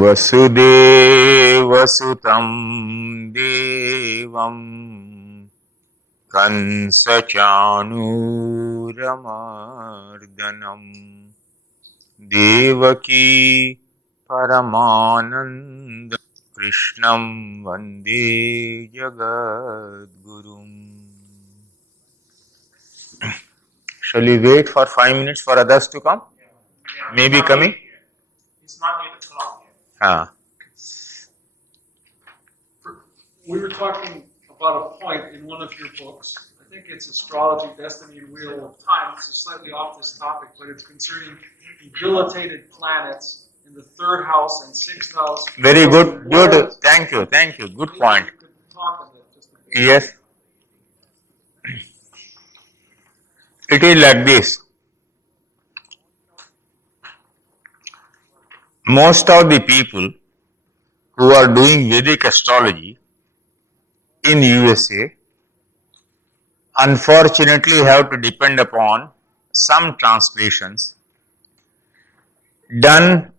वसुदेवसुतं देवं कंसचाणूरमर्दनं देवकी परमानंद कृष्णं वंदे जगद्गुरुम्. Shall we wait for 5 minutes for others to come? Maybe coming? It's not 8 o'clock yet. We were talking about a point in one of your books. I think it's Astrology, Destiny, and Wheel of Time. It's slightly off this topic, but it's concerning debilitated planets in the 3rd house and 6th house. Very good. Good. Thank you. Good point. You could talk on that just a bit. Yes. It is like this. Most of the people who are doing Vedic astrology in USA unfortunately have to depend upon some translations done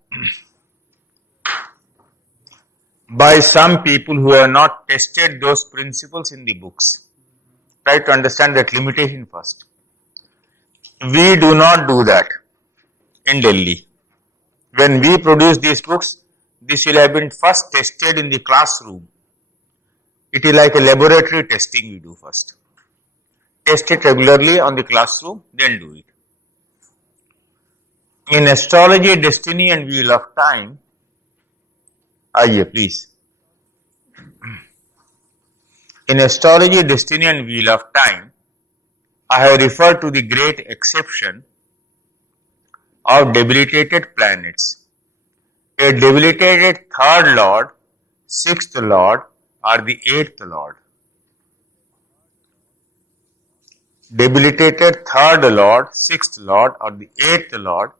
by some people who have not tested those principles in the books. Try to understand that limitation first. We do not do that in Delhi. When we produce these books, this will have been first tested in the classroom. It is like a laboratory testing we do first. Test it regularly on the classroom, then do it. In Astrology, Destiny and Wheel of Time, please. In Astrology, Destiny and Wheel of Time, I have referred to the great exception of debilitated planets. A debilitated 3rd lord, 6th lord, or the 8th lord. Debilitated 3rd lord, 6th lord, or the 8th lord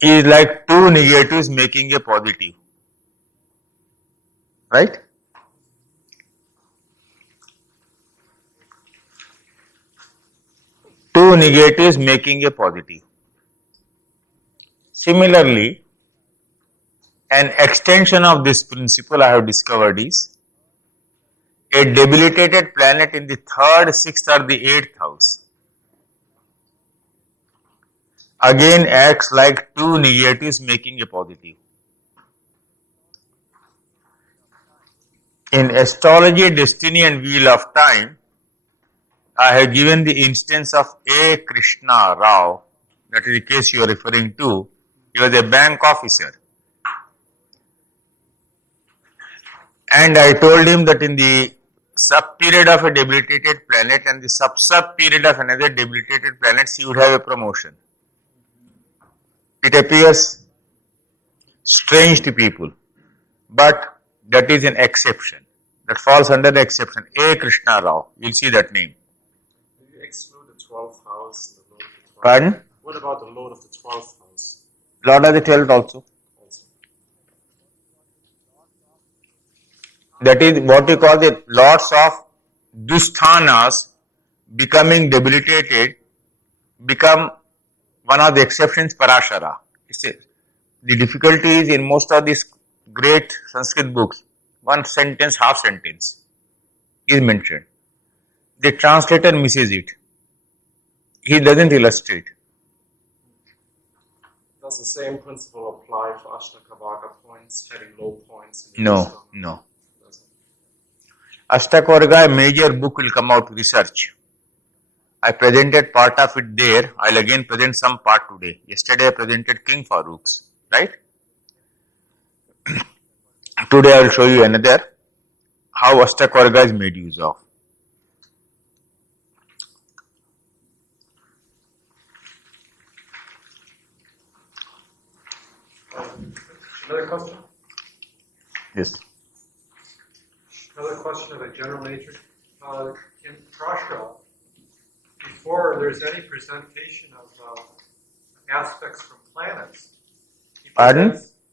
is like 2 negatives making a positive. Right? Two negatives making a positive. Similarly, an extension of this principle I have discovered is a debilitated planet in the 3rd, 6th or the 8th house again acts like 2 negatives making a positive. In Astrology, Destiny and Wheel of Time, I have given the instance of A. Krishna Rao, that is the case you are referring to. He was a bank officer. And I told him that in the sub-period of a debilitated planet and the sub-period of another debilitated planet, he would have a promotion. It appears strange to people, but that is an exception. That falls under the exception. A. Krishna Rao. You will see that name. Exclude the 12th house. The Lord of the 12th. Pardon? What about the Lord of the 12th house? Lord of the 12th also. That is what we call the lords of Dusthanas becoming debilitated, become one of the exceptions, Parashara. The difficulty is in most of these great Sanskrit books, one sentence, half sentence is mentioned. The translator misses it. He doesn't illustrate. Does the same principle apply for Ashtakavarga points, having low points? No. Ashtakavarga, a major book, will come out research. I presented part of it there. I'll again present some part today. Yesterday I presented King Farooq's, right? Today I will show you another, how Ashtakavarga is made use of. Another question? Yes. Another question of a general nature. In Prussia, before there's any presentation of aspects from planets,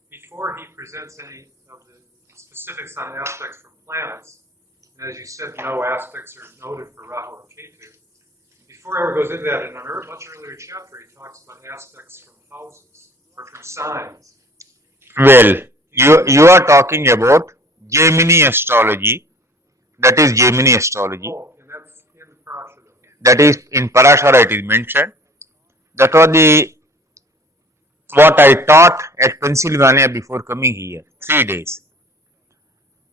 before he presents any of the specifics on aspects from planets, and as you said, no aspects are noted for Rahu or Ketu. before he ever goes into that, in a much earlier chapter, he talks about aspects from houses or from signs. Well, you are talking about Gemini astrology. That is Gemini astrology. Oh, and that's in the Parashara. That is in Parashara it is mentioned. That was what I taught at Pennsylvania before coming here. 3 days.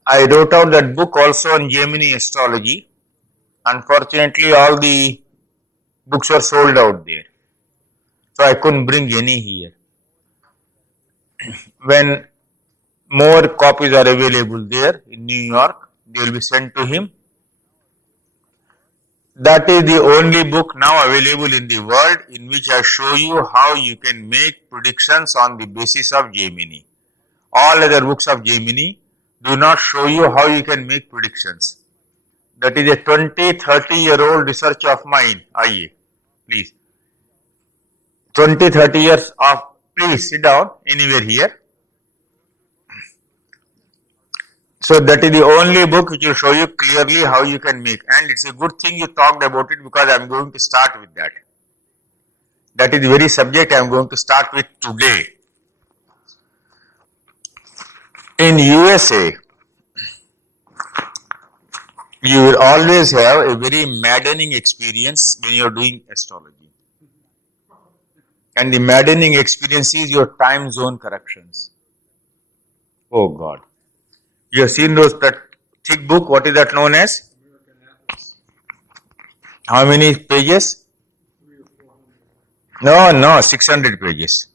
I wrote out that book also on Gemini astrology. Unfortunately, all the books were sold out there. So I couldn't bring any here. When more copies are available there in New York, they will be sent to him. That is the only book now available in the world in which I show you how you can make predictions on the basis of Gemini. All other books of Gemini do not show you how you can make predictions. That is a 20-30-year-old research of mine. Aye, please. 20-30 years of, please sit down anywhere here. So that is the only book which will show you clearly how you can make, and it's a good thing you talked about it because I am going to start with that. That is the very subject I am going to start with today. In USA, you will always have a very maddening experience when you are doing astrology. And the maddening experience is your time zone corrections. Oh God. You have seen that thick book, what is that known as? American Atlas. How many pages? 300 or 400. No, 600 pages.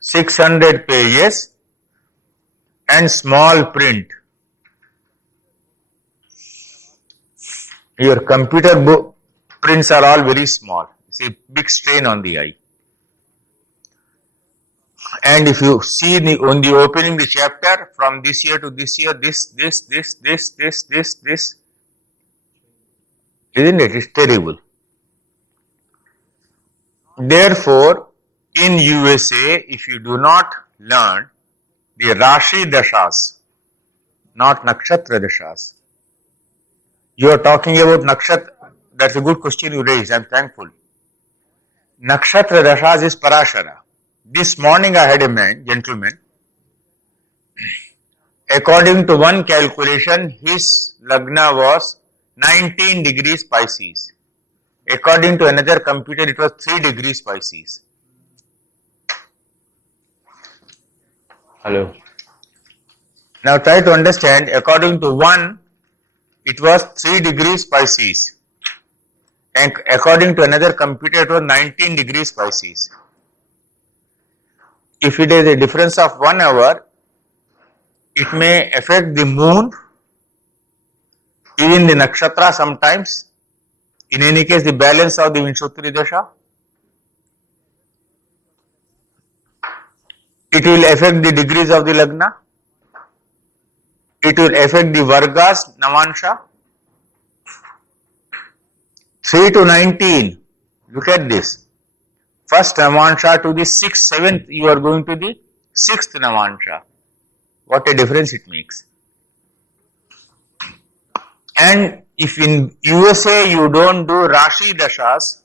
600 pages and small print. Your computer book prints are all very small. It's a big strain on the eye. And if you see on the opening the chapter from this year to this year, this, isn't it? It's terrible. Therefore, in USA, if you do not learn the Rashi Dashas, not Nakshatra Dashas, you are talking about Nakshatra. That's a good question you raised. I'm thankful. Nakshatra Dashas is Parashara. This morning I had a gentleman. According to one calculation, his Lagna was 19 degrees Pisces. According to another computer, it was 3 degrees Pisces. Hello. Now try to understand, according to one, it was 3 degrees Pisces. And according to another computer, it was 19 degrees Pisces. If it is a difference of 1 hour, it may affect the moon, even the nakshatra sometimes. In any case, the balance of the Vimsottari Dasha. It will affect the degrees of the Lagna. It will affect the Vargas, Navansha. 3 to 19, look at this. First Navansha to the 6th, 7th, you are going to the 6th Navansha. What a difference it makes. And if in USA you don't do Rashi Dashas,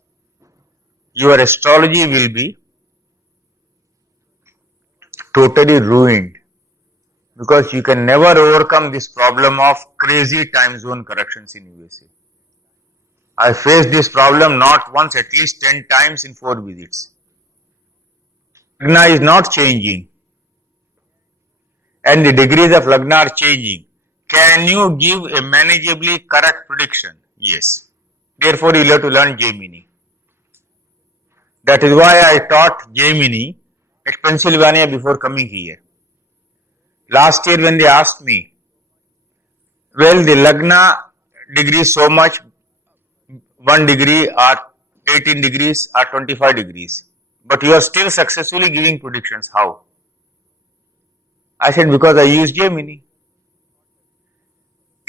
your astrology will be totally ruined. Because you can never overcome this problem of crazy time zone corrections in USA. I faced this problem not once, at least 10 times in 4 visits. Lagna is not changing and the degrees of Lagna are changing. Can you give a manageably correct prediction? Yes. Therefore, you will have to learn Gemini. That is why I taught Gemini at Pennsylvania before coming here. Last year when they asked me, well, the Lagna degree is so much, 1 degree or 18 degrees or 25 degrees. But you are still successfully giving predictions. How? I said, because I use Gemini.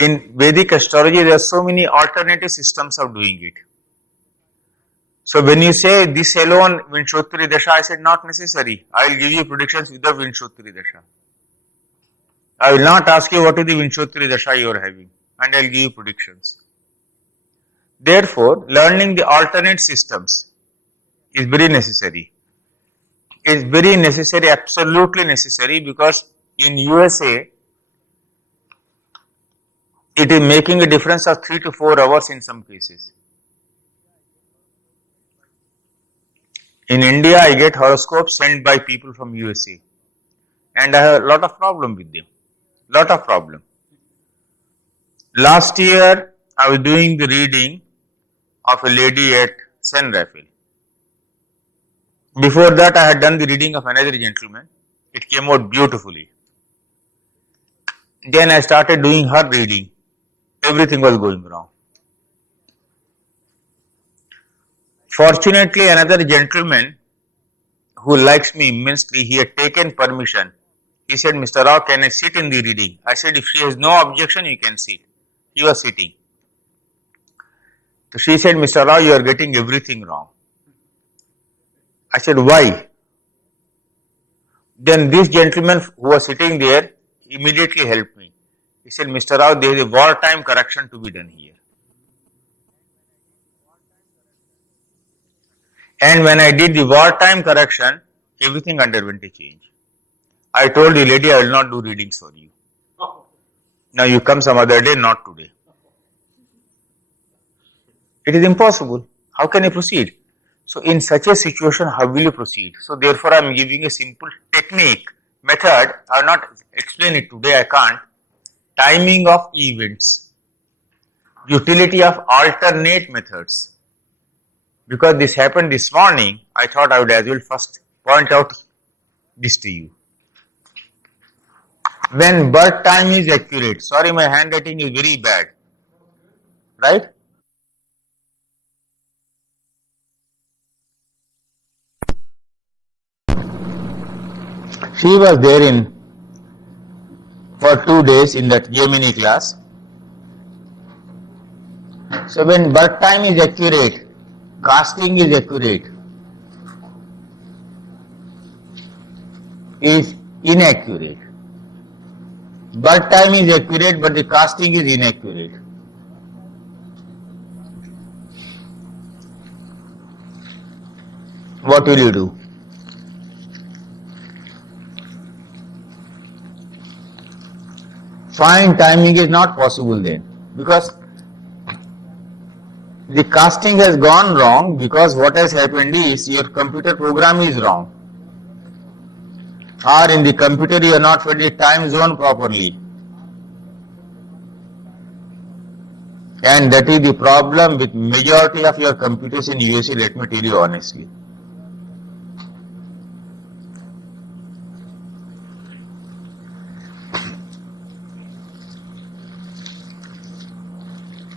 In Vedic astrology, there are so many alternative systems of doing it. So when you say this alone, Vimsottari Dasha, I said, not necessary. I will give you predictions without Vimsottari Dasha. I will not ask you what is the Vimsottari Dasha you are having, and I will give you predictions. Therefore, learning the alternate systems is very necessary. It's very necessary, absolutely necessary, because in USA, it is making a difference of 3 to 4 hours in some cases. In India, I get horoscopes sent by people from USA, and I have a lot of problem with them. Lot of problem. Last year, I was doing the reading of a lady at San Rafael. Before that, I had done the reading of another gentleman. It came out beautifully. Then I started doing her reading. Everything was going wrong. Fortunately, another gentleman who likes me immensely, he had taken permission. He said, Mr. Rao, can I sit in the reading? I said, if she has no objection, you can sit. He was sitting. So she said, Mr. Rao, you are getting everything wrong. I said, why? Then this gentleman who was sitting there immediately helped me. He said, Mr. Rao, there is a wartime correction to be done here. And when I did the wartime correction, everything underwent a change. I told the lady, I will not do readings for you. Now you come some other day, not today. It is impossible. How can I proceed? So in such a situation, how will you proceed? So therefore, I am giving a simple technique, method. I will not explain it today, I can't. Timing of events. Utility of alternate methods. Because this happened this morning, I thought I would as well first point out this to you. When birth time is accurate, sorry my handwriting is very bad, right? She was there for 2 days in that Gemini class. So when birth time is accurate, casting is accurate, is inaccurate. Birth time is accurate, but the casting is inaccurate. What will you do? Fine timing is not possible then, because the casting has gone wrong, because what has happened is your computer program is wrong, or in the computer you are not fed the time zone properly, and that is the problem with majority of your computers in USA, let me tell you honestly.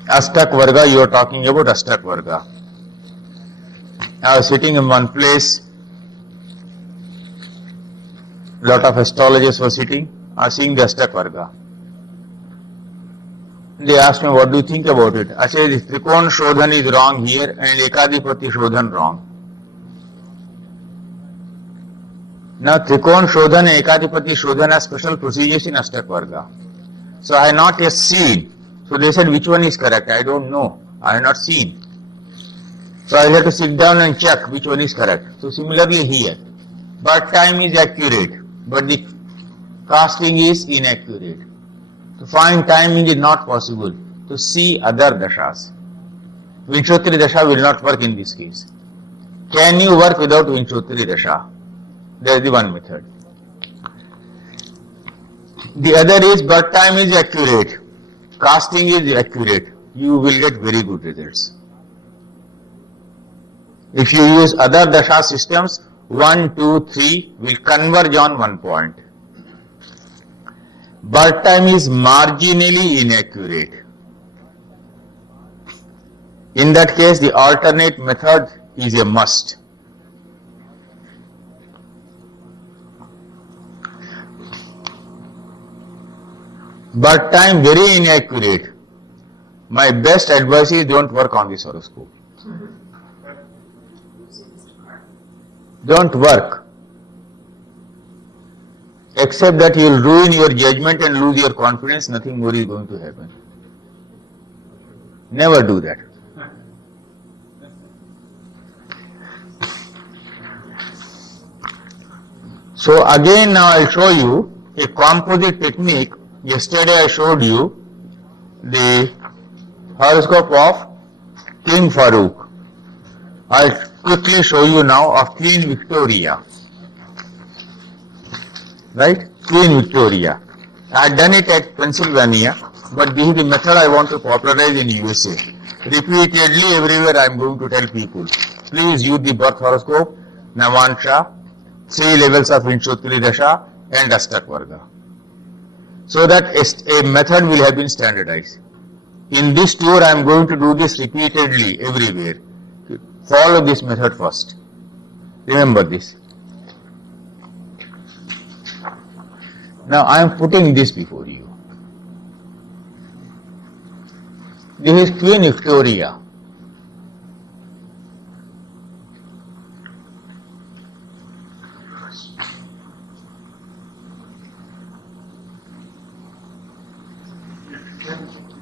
Ashtakavarga, you are talking about Ashtakavarga. I was sitting in one place, lot of astrologers were sitting, I was seeing the Ashtakavarga. They asked me, what do you think about it? I said, Trikon Shodhan is wrong here and Ekadipati Shodhan wrong. Now Trikon Shodhan and Ekadipati Shodhan are special procedures in Ashtakavarga. So I have not yet seen. So they said, which one is correct? I don't know. I have not seen. So I have to sit down and check which one is correct. So similarly here, birth time is accurate, but the casting is inaccurate. To find timing is not possible. To see other dashas. Vimsottari dasha will not work in this case. Can you work without Vimsottari dasha? That is the one method. The other is birth time is accurate. Casting is accurate, you will get very good results. If you use other dasha systems, 1, 2, 3 will converge on one point. Birth time is marginally inaccurate. In that case, the alternate method is a must. Birth time very inaccurate. My best advice is don't work on this horoscope. Don't work. Except that you will ruin your judgment and lose your confidence, nothing more is going to happen. Never do that. So again now I'll show you a composite technique. Yesterday I showed you the horoscope of King Farouk. I'll quickly show you now of Queen Victoria. Right? Queen Victoria. I had done it at Pennsylvania, but this is the method I want to popularize in USA. Repeatedly everywhere I am going to tell people, please use the birth horoscope, Navansha, 3 levels of Vimsottari Dasa and Ashtakavarga. So that a method will have been standardized. In this tour I am going to do this repeatedly everywhere. Follow this method first. Remember this. Now I am putting this before you. This is Queen Victoria.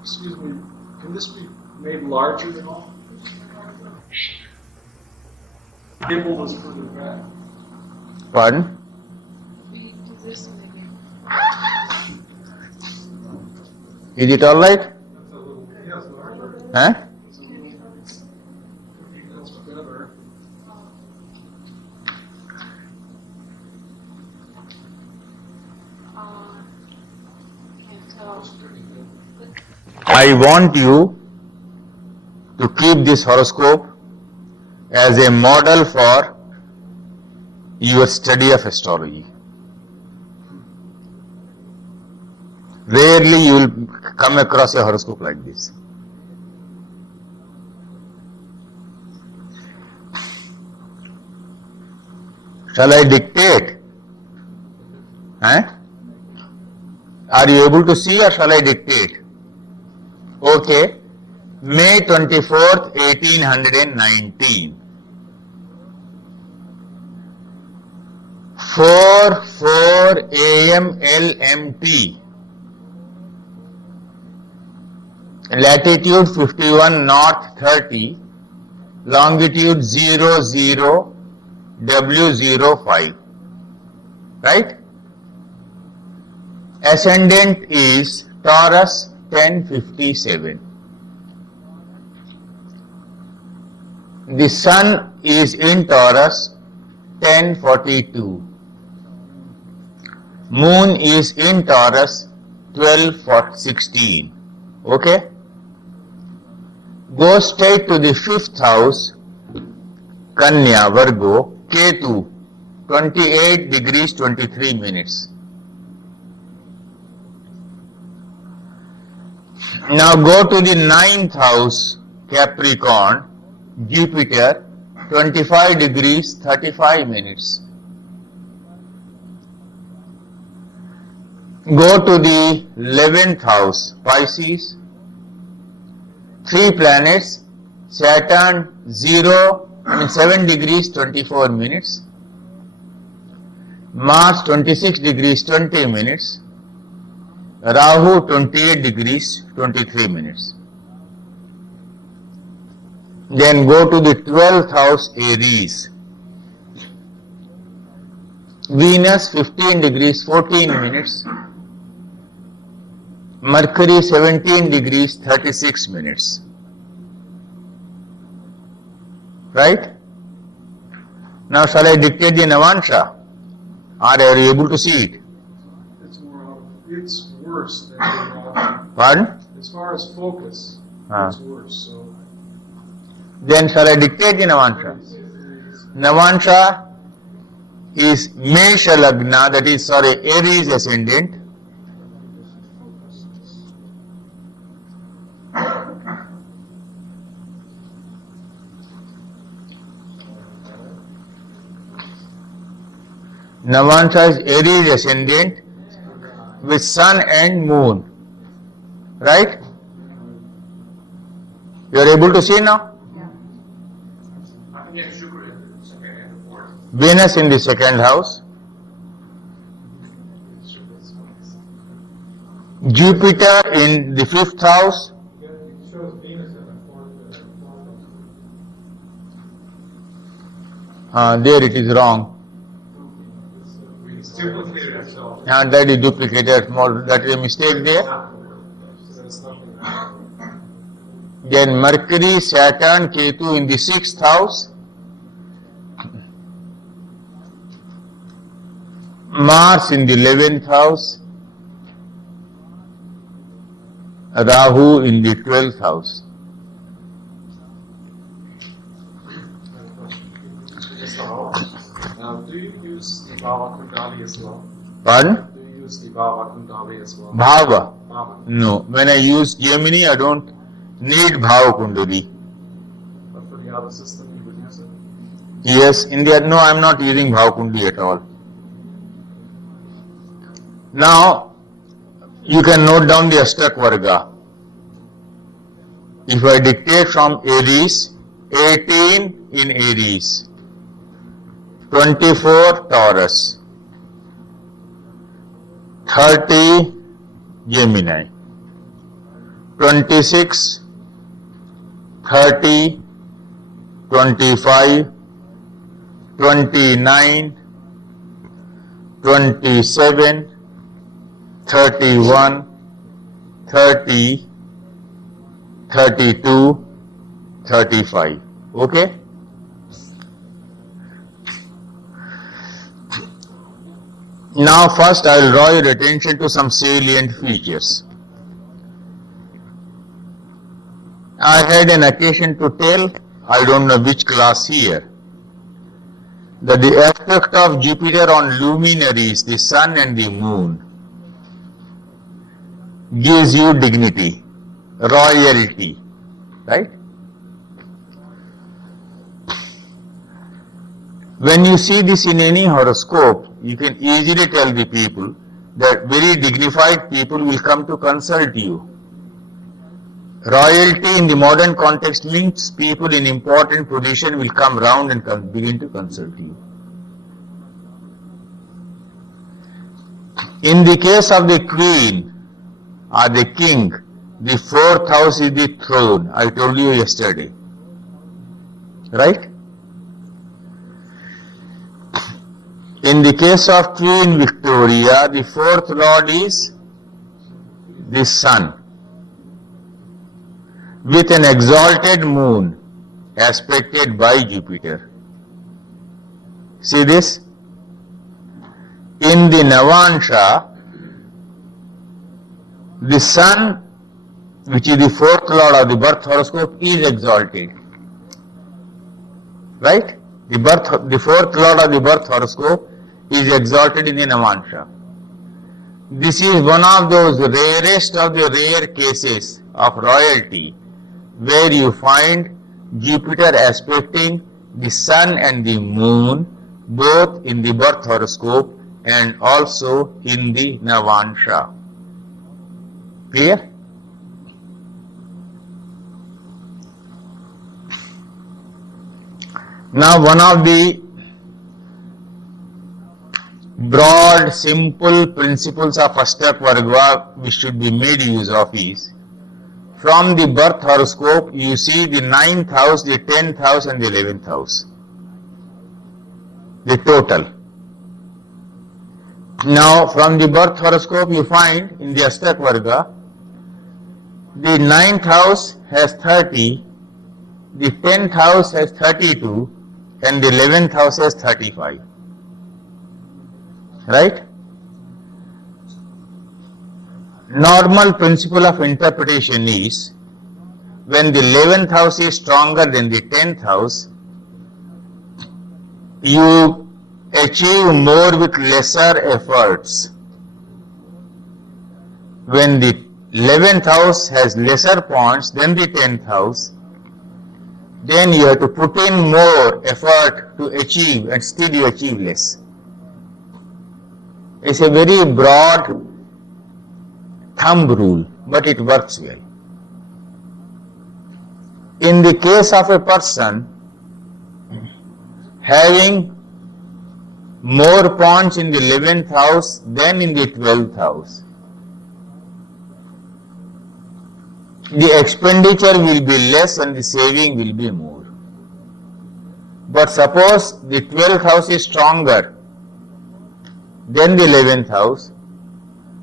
Excuse me, can this be made larger at all? Table was further back. Pardon? Is it all right? That's a little, yes, larger. Huh? It's a little, that's better. Can't tell. I want you to keep this horoscope as a model for your study of astrology. Rarely you will come across a horoscope like this. Shall I dictate? Huh? Are you able to see or shall I dictate? Okay. May 24th, 1819. 4 AM LMT. Latitude 51 north 30. Longitude 00 W05. Right? Ascendant is Taurus 1057. The sun is in Taurus 1042. Moon is in Taurus 1216. Okay? Go straight to the 5th house, Kanya, Virgo, Ketu, 28 degrees 23 minutes. Now go to the 9th house, Capricorn, Jupiter, 25 degrees 35 minutes. Go to the 11th house, Pisces, 3 planets, Saturn 7 degrees 24 minutes, Mars 26 degrees 20 minutes, Rahu 28 degrees 23 minutes. Then go to the 12th house, Aries. Venus 15 degrees 14 minutes, Mercury 17 degrees 36 minutes. Right? Now shall I dictate the Navansha? Are you able to see it? It's worse than Raoji. Pardon? As far as focus, it's worse. So Then shall I dictate the Navansha? Navansha is Mesha Lagna, that is, Aries ascendant. Navansha is Aries ascendant with sun and moon. Right? You are able to see now? Venus in the 2nd house. Jupiter in the 5th house. There it is wrong. And that is duplicated more. That is a mistake there. Then Mercury, Saturn, Ketu in the 6th house. Mars in the 11th house. Rahu in the 12th house. Do you use the Bhava Kundali as well? Pardon? Do you use the Bhava Kundali as well? Bhava? Bhava. No. When I use Gemini, I don't need Bhava Kundali. But for the other system, you would use it? Yes, in the no, I am not using Bhava Kundali at all. Now, you can note down the Ashtakavarga. If I dictate from Aries, 18 in Aries, 24 Taurus, 30 Gemini, 26, 30, 25, 29, 27, 31, 30, 32, 35. Okay? Now first I will draw your attention to some salient features. I had an occasion to tell, I don't know which class here, that the aspect of Jupiter on luminaries, the sun and the moon, gives you dignity, royalty, right? When you see this in any horoscope, you can easily tell the people that very dignified people will come to consult you. Royalty in the modern context means people in important position will come round and begin to consult you. In the case of the queen or the king, the 4th house is the throne. I told you yesterday. Right? In the case of Queen Victoria, the 4th lord is the sun, with an exalted moon aspected by Jupiter. See this? In the Navansha, the sun, which is the 4th lord of the birth horoscope, is exalted. Right? The 4th lord of the birth horoscope is exalted in the Navansha. This is one of those rarest of the rare cases of royalty where you find Jupiter aspecting the sun and the moon both in the birth horoscope and also in the Navansha. Clear? Now one of the broad, simple principles of Ashtakavarga which should be made use of is, from the birth horoscope you see the 9th house, the 10th house and the 11th house. The total. Now from the birth horoscope you find in the Ashtakavarga, the 9th house has 30, the 10th house has 32 and the 11th house has 35. Right? Normal principle of interpretation is, when the 11th house is stronger than the 10th house, you achieve more with lesser efforts. When the 11th house has lesser points than the 10th house, then you have to put in more effort to achieve and still you achieve less. It's a very broad thumb rule, but it works well. In the case of a person having more points in the 11th house than in the 12th house, the expenditure will be less and the saving will be more. But suppose the 12th house is stronger than the 11th house,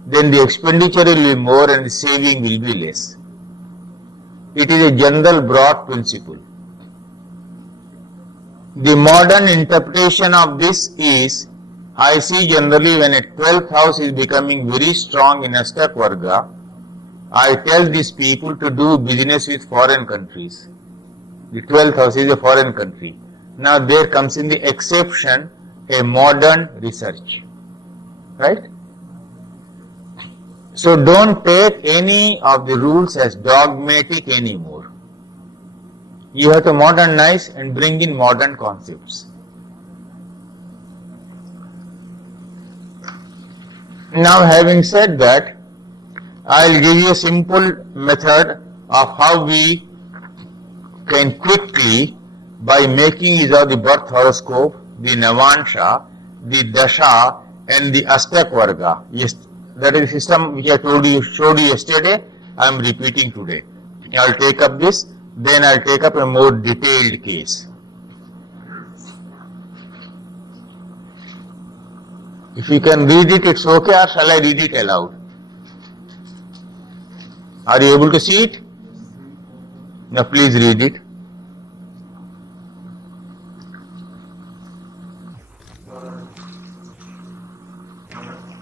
then the expenditure will be more and the saving will be less. It is a general broad principle. The modern interpretation of this is, I see generally when a 12th house is becoming very strong in Ashtakavarga, I tell these people to do business with foreign countries. The 12th house is a foreign country. Now there comes in the exception a modern research. Right? So don't take any of the rules as dogmatic anymore. You have to modernize and bring in modern concepts. Now having said that, I'll give you a simple method of how we can quickly, by making use of the birth horoscope, the Navansha, the Dasha and the Ashtakavarga. Yes, that is the system which I showed you yesterday. I am repeating today. I'll take up this, then I'll take up a more detailed case. If you can read it, it's okay, or shall I read it aloud? Are you able to see it? Now please read it.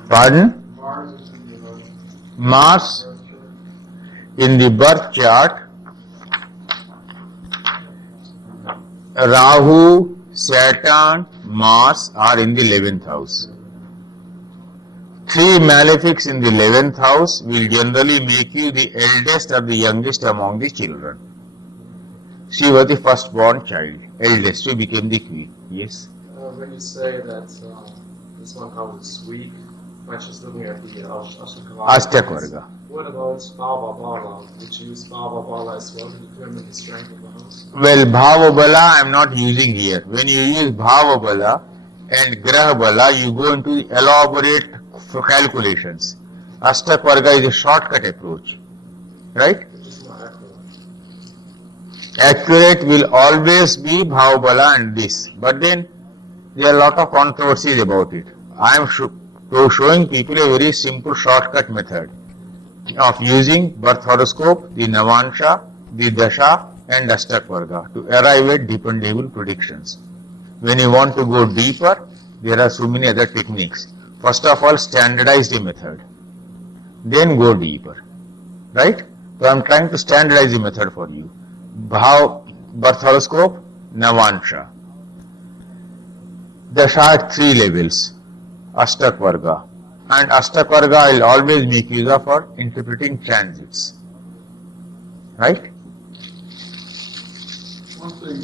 Pardon? Mars in the birth chart, Rahu, Saturn, Mars are in the 11th house. 3 malefics in the 11th house will generally make you the eldest or the youngest among the children. She was the firstborn child, eldest, she became the queen. Yes? When you say that this one house is weak, I'm just looking at the Ashtakavarga. What about Bhava Bala? Would you use Bhava Bala as well to determine the strength of the house? Well, Bhava Bala I am not using here. When you use Bhava Bala and Graha Bala, you go into the elaborate calculations. Ashtakavarga is a shortcut approach. Right? It's not accurate. Accurate will always be Bhava Bala and this. But then there are a lot of controversies about it. I am showing people a very simple shortcut method of using birth horoscope, the Navansha, the Dasha and Ashtakavarga to arrive at dependable predictions. When you want to go deeper, there are so many other techniques. First of all, standardize the method. Then go deeper. Right? So I am trying to standardize the method for you. Birth horoscope, Navansha. Dasha at 3 levels. Ashtakavarga. And Ashtakavarga I will always make use of for interpreting transits. Right? One thing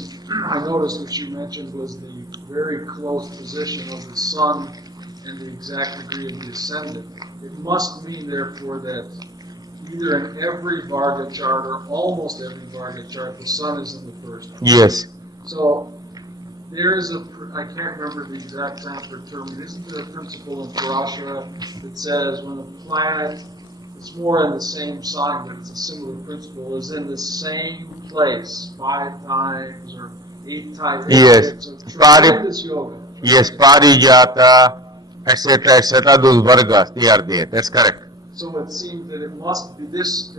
I noticed that you mentioned was the very close position of the sun and the exact degree of the ascendant. It must mean, therefore, that either in every Varga chart or almost every Varga chart, the sun is in the first house. Yes. So there is I can't remember the exact time for term. Isn't there a principle in Parashara that says when a planet, it's more in the same sign, but it's a similar principle, is in the same place 5 times or 8 times? Yes. It's tremendous yoga. Yes, Parijata, etc., those Vargas, they are there. That's correct. So it seems that it must be this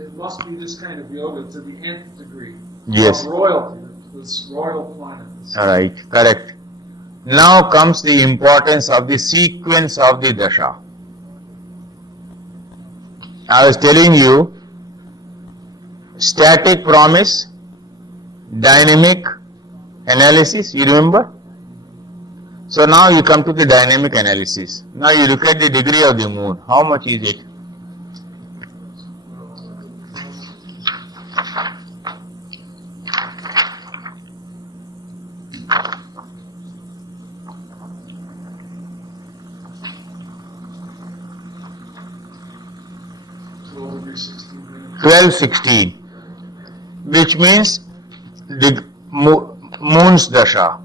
kind of yoga to the nth degree. Yes. Of royalty, this royal planet. Alright, correct. Now comes the importance of the sequence of the Dasha. I was telling you, static promise, dynamic analysis, you remember? So now you come to the dynamic analysis. Now you look at the degree of the moon. How much is it? Over 16 1216, which means the moon's dasha,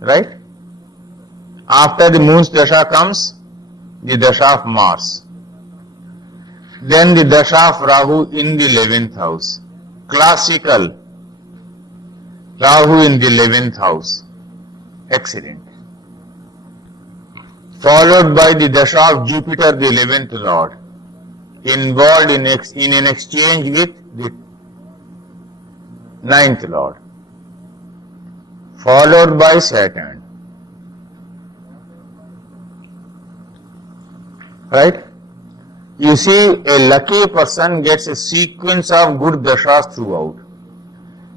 right? After the moon's dasha comes the dasha of Mars, then the dasha of Rahu in the 11th house, classical Rahu in the 11th house. Excellent. followed by the Dasha of Jupiter, the 11th Lord, involved in an exchange with the 9th Lord, followed by Saturn. Right? You see, a lucky person gets a sequence of good dashas throughout.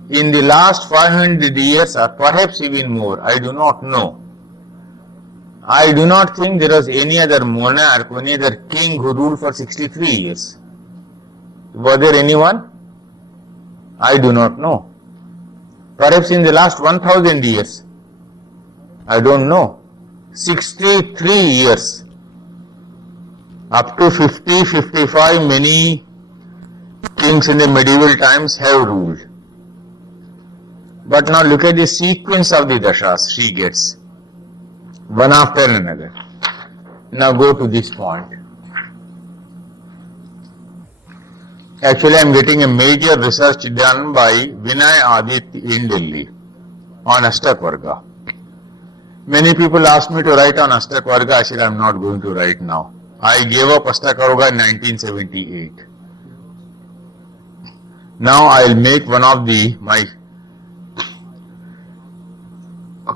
In the last 500 years, or perhaps even more, I do not know. I do not think there was any other monarch, any other king who ruled for 63 years. Was there anyone? I do not know. Perhaps in the last 1000 years. I don't know. 63 years. Up to 50, 55, many kings in the medieval times have ruled. But now look at the sequence of the dashas she gets, one after another. Now go to this point. Actually, I am getting a major research done by Vinay Aditya in Delhi on Ashtakavarga. Many people asked me to write on Ashtakavarga. I said, I am not going to write now. I gave up Ashtakavarga in 1978. Now I will make one of my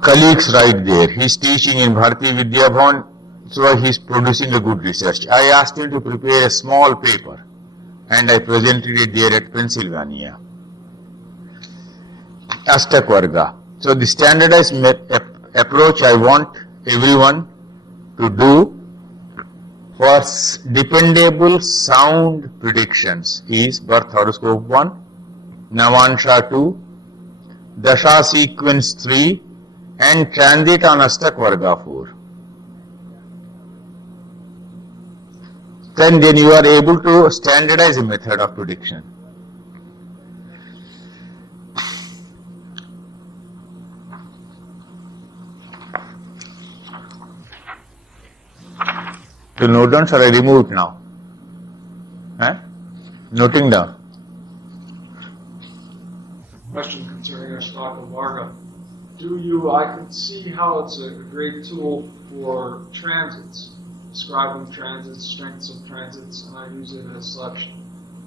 colleagues right there. He is teaching in Bharati Vidya Bhavan, so he is producing a good research. I asked him to prepare a small paper and I presented it there at Pennsylvania. Ashtakavarga. So the standardized approach I want everyone to do for dependable sound predictions is birth horoscope 1, Navansha 2, Dasha sequence 3 and transit on Ashtakavarga 4. Then you are able to standardize a method of prediction. To note down, shall I remove it now? Noting down. Question concerning Ashtakavarga. I can see how it's a great tool for transits, describing transits, strengths of transits, and I use it as such.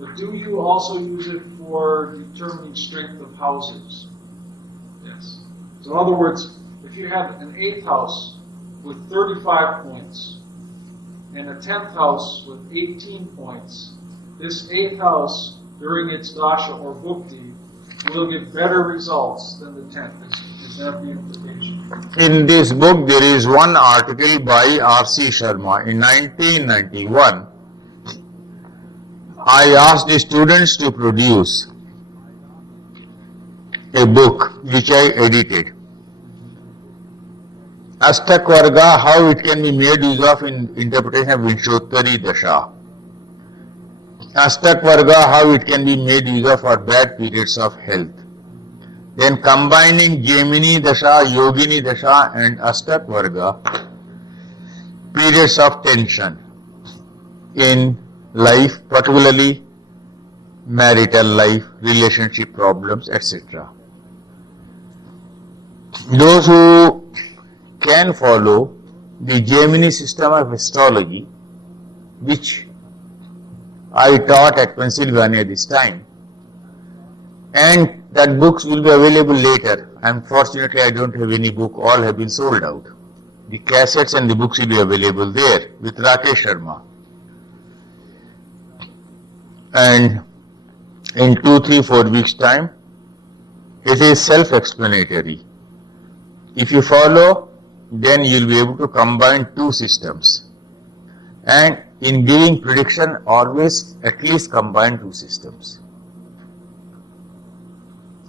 But do you also use it for determining strength of houses? Yes. So in other words, if you have an 8th house with 35 points, and a 10th house with 18 points, this 8th house during its dasha or bhukti will give better results than the 10th. Is that the implication? In this book, there is one article by R.C. Sharma in 1991. I asked the students to produce a book which I edited. Ashtakavarga, how it can be made use of in interpretation of Vimsottari Dasha. Ashtakavarga, how it can be made use of for bad periods of health. Then combining Gemini Dasha, Yogini Dasha and Ashtakavarga, periods of tension in life, particularly marital life, relationship problems, etc. Those who can follow the Gemini system of astrology, which I taught at Pennsylvania this time, and that books will be available later. Unfortunately, I don't have any book, all have been sold out. The cassettes and the books will be available there with Rakesh Sharma. And in 2, 3, 4 weeks time, it is self-explanatory. If you follow, then you will be able to combine two systems. And in giving prediction, always at least combine two systems.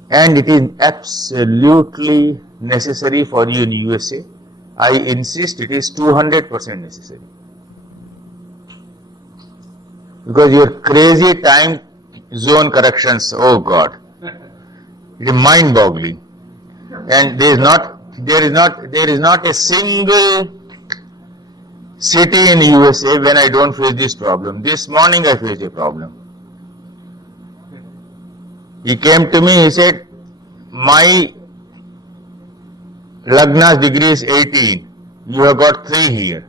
And it is absolutely necessary for you in USA. I insist it is 200% necessary. Because your crazy time zone corrections, oh God, it is mind-boggling. And there is not a single city in USA when I don't face this problem. This morning I faced a problem. He came to me, he said, my Lagna's degree is 18. You have got 3 here.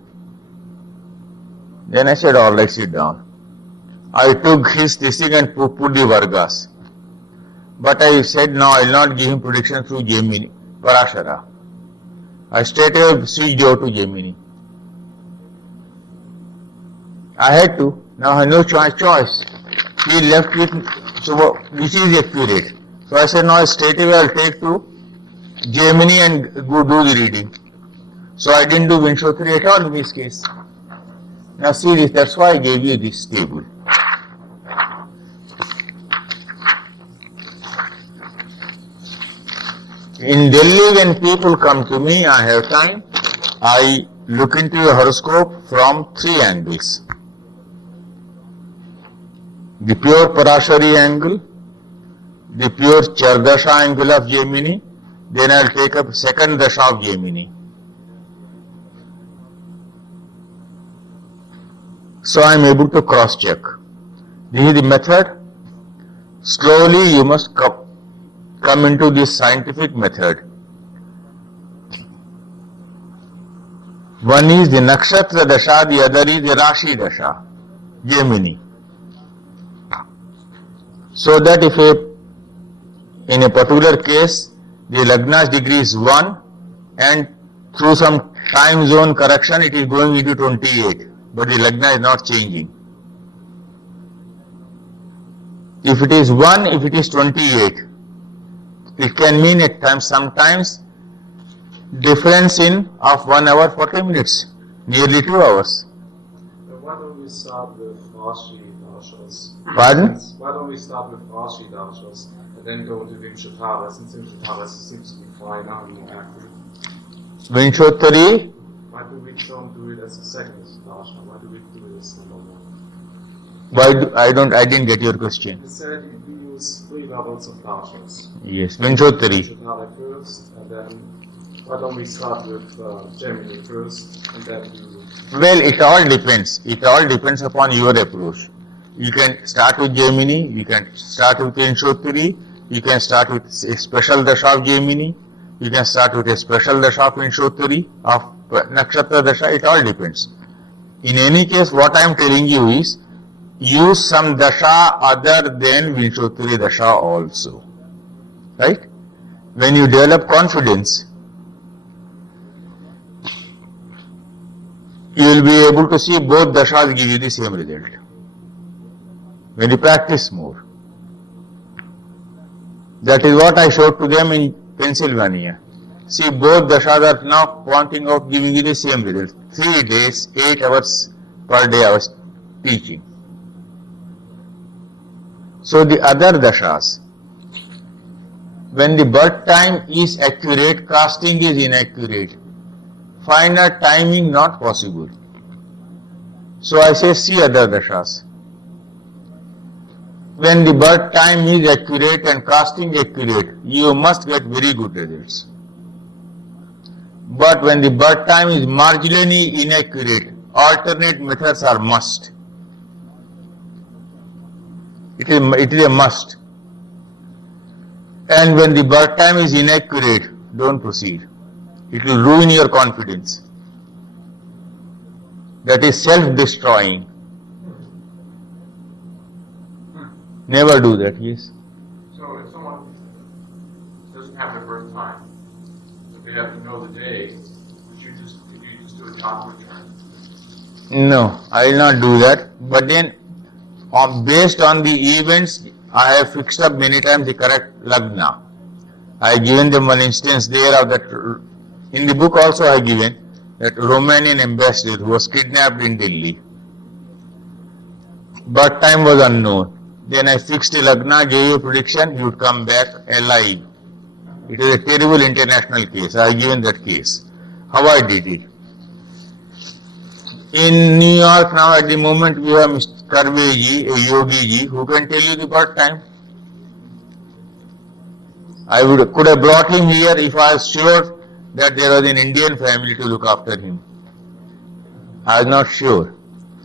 Then I said, all right, sit down. I took his this thing and put the Vargas. But I said, no, I will not give him prediction through Gemini, Parashara. I straight away switched over to Gemini. I had to. Now I had no choice. He left with, so which is accurate. So I said, no, straight away I'll take to Gemini and go do the reading. So I didn't do Vimsottari at all in this case. Now see this, that's why I gave you this table. In Delhi, when people come to me, I have time, I look into the horoscope from 3 angles. The pure Parashari angle, the pure Chardasha angle of Gemini, then I will take up second Dasha of Gemini. So I am able to cross check. This is the method. Slowly you must come into this scientific method. One is the Nakshatra Dasha, the other is the Rashi Dasha, Gemini. So that if in a particular case the Lagna's degree is 1 and through some time zone correction it is going into 28, but the Lagna is not changing. If it is 1, if it is 28, it can mean at times, sometimes difference in of 1 hour 40 minutes, nearly 2 hours. But why don't we start with Rashi Dashas? Pardon? Why don't we start with Rashi Dashas and then go to Vimsottari, since Vimsottari seems to be flying out in the active? Vimsottari, Why do we don't do it as a second Dasha? Why do we do it as number 1? I didn't get your question. You said you use 3 levels of Dashas. Yes, Vimsottari. Vimsottari first, and then why don't we start with Gemini first, and then do... Well, it all depends. It all depends upon your approach. You can start with Gemini, you can start with Vimsottari, you can start with a special Dasha of Gemini, you can start with a special Dasha of Vimsottari, of Nakshatra Dasha, it all depends. In any case, what I am telling you is, use some Dasha other than Vimsottari Dasha also. Right? When you develop confidence, you will be able to see both Dashas give you the same result. When you practice more. That is what I showed to them in Pennsylvania. See, both Dashas are now pointing out, giving you the same result. 3 days, 8 hours per day I was teaching. So the other Dashas, when the birth time is accurate, casting is inaccurate. Final timing not possible. So I say see other Dashas. When the birth time is accurate and casting accurate, you must get very good results. But when the birth time is marginally inaccurate, alternate methods are must. It is a must. And when the birth time is inaccurate, don't proceed. It will ruin your confidence. That is self-destroying. Never do that, yes. So if someone doesn't have their birth time, but they have to know the day, could you just do a job return? No, I will not do that. But then, based on the events, I have fixed up many times the correct Lagna. I have given them one instance there of that. In the book also I have given that Romanian ambassador who was kidnapped in Delhi. Birth time was unknown. Then I fixed the Lagna, gave you a prediction, he would come back alive. It is a terrible international case. I have given that case. How I did it. In New York now at the moment we have Mr. Karveji, a yogi ji, who can tell you the birth time. I could have brought him here if I was sure that there was an Indian family to look after him. I was not sure.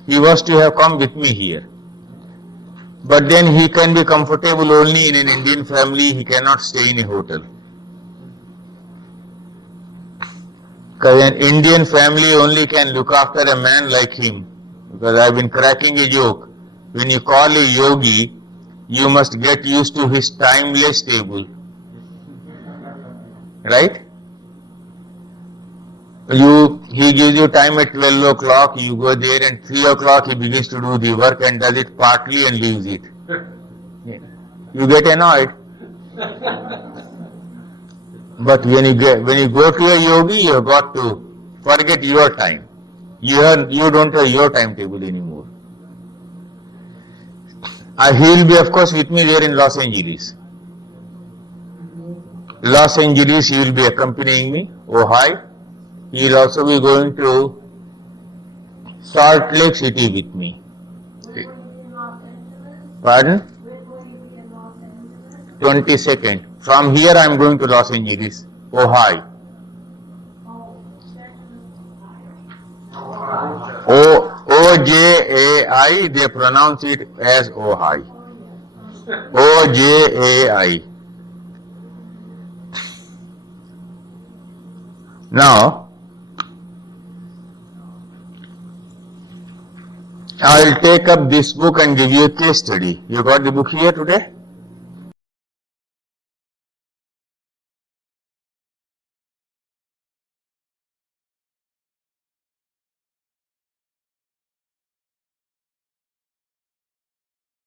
He was to have come with me here. But then he can be comfortable only in an Indian family, he cannot stay in a hotel. Because an Indian family only can look after a man like him, because I've been cracking a joke. When you call a yogi, you must get used to his timeless table. Right? He gives you time at 12 o'clock, you go there, and 3 o'clock he begins to do the work and does it partly and leaves it. You get annoyed. But when you go to a yogi, you have got to forget your time. You don't have your timetable anymore. He will be, of course, with me there in Los Angeles. Los Angeles, he will be accompanying me. Oh, hi. He will also be going to Salt Lake City with me. Pardon? 22nd. From here I am going to Los Angeles. Oh, hi. O-J-A-I, they pronounce it as Ojai. O-J-A-I. Now, I will take up this book and give you a case study. You got the book here today?